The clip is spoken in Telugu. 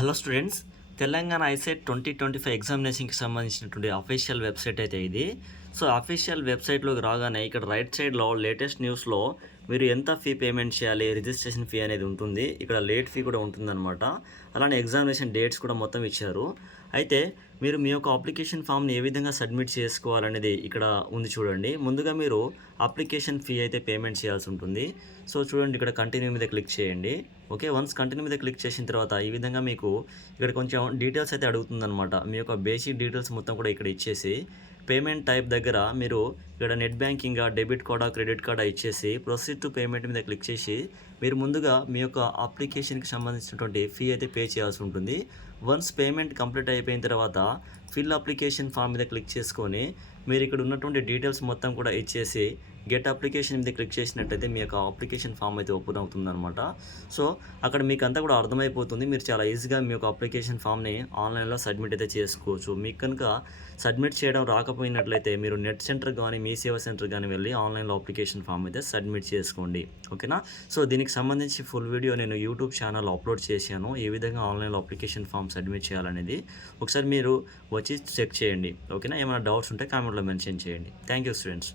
హలో స్టూడెంట్స్, తెలంగాణ ఐసెట్ 2025 ఎగ్జామినేషన్కి సంబంధించినటువంటి అఫీషియల్ వెబ్సైట్ అయితే ఇది. సో అఫీషియల్ వెబ్సైట్లోకి రాగానే ఇక్కడ రైట్ సైడ్లో లేటెస్ట్ న్యూస్లో మీరు ఎంత ఫీ పేమెంట్ చేయాలి, రిజిస్ట్రేషన్ ఫీ అనేది ఉంటుంది. ఇక్కడ లేట్ ఫీ కూడా ఉంటుందన్నమాట. అలానే ఎగ్జామినేషన్ డేట్స్ కూడా మొత్తం ఇచ్చారు. అయితే మీరు మీ యొక్క అప్లికేషన్ ఫామ్ని ఏ విధంగా సబ్మిట్ చేసుకోవాలనేది ఇక్కడ ఉంది చూడండి. ముందుగా మీరు అప్లికేషన్ ఫీ అయితే పేమెంట్ చేయాల్సి ఉంటుంది. సో చూడండి, ఇక్కడ కంటిన్యూ మీద క్లిక్ చేయండి. ఓకే, వన్స్ కంటిన్యూ మీద క్లిక్ చేసిన తర్వాత ఈ విధంగా మీకు ఇక్కడ కొంచెం డీటెయిల్స్ అయితే అడుగుతుందన్నమాట. మీ యొక్క బేసిక్ డీటెయిల్స్ మొత్తం కూడా ఇక్కడ ఇచ్చేసి పేమెంట్ టైప్ దగ్గర మీరు ఇక్కడ నెట్ బ్యాంకింగ్, డెబిట్ కార్డా, క్రెడిట్ కార్డా ఇచ్చేసి ప్రొసీడ్ టు పేమెంట్ మీద క్లిక్ చేసి మీరు ముందుగా మీ యొక్క అప్లికేషన్కి సంబంధించినటువంటి ఫీ అయితే పే చేయాల్సి ఉంటుంది. వన్స్ పేమెంట్ కంప్లీట్ అయిపోయిన తర్వాత ఫిల్ అప్లికేషన్ ఫామ్ మీద క్లిక్ చేసుకొని మీరు ఇక్కడ ఉన్నటువంటి డీటెయిల్స్ మొత్తం కూడా ఇచ్చేసి గెట్ అప్లికేషన్ మీద క్లిక్ చేసినట్టయితే మీ యొక్క అప్లికేషన్ ఫామ్ అయితే ఓపెన్ అవుతుందన్నమాట. సో అక్కడ మీకు అంతా కూడా అర్థమైపోతుంది. మీరు చాలా ఈజీగా మీ యొక్క అప్లికేషన్ ఫామ్ని ఆన్లైన్లో సబ్మిట్ అయితే చేసుకోవచ్చు. మీకు కనుక సబ్మిట్ చేయడం రాకపోయినట్లయితే మీరు నెట్ సెంటర్ కానీ మీ సేవా సెంటర్ కానీ వెళ్ళి ఆన్లైన్లో అప్లికేషన్ ఫామ్ అయితే సబ్మిట్ చేసుకోండి. ఓకేనా? సో దీనికి సంబంధించి ఫుల్ వీడియో నేను యూట్యూబ్ ఛానల్ అప్లోడ్ చేశాను, ఏ విధంగా ఆన్లైన్లో అప్లికేషన్ ఫామ్ సబ్మిట్ చేయాలనేది. ఒకసారి మీరు వచ్చి చెక్ చేయండి. ఓకేనా? ఏమైనా డౌట్స్ ఉంటే కామెంట్లో మెన్షన్ చేయండి. Thank you students.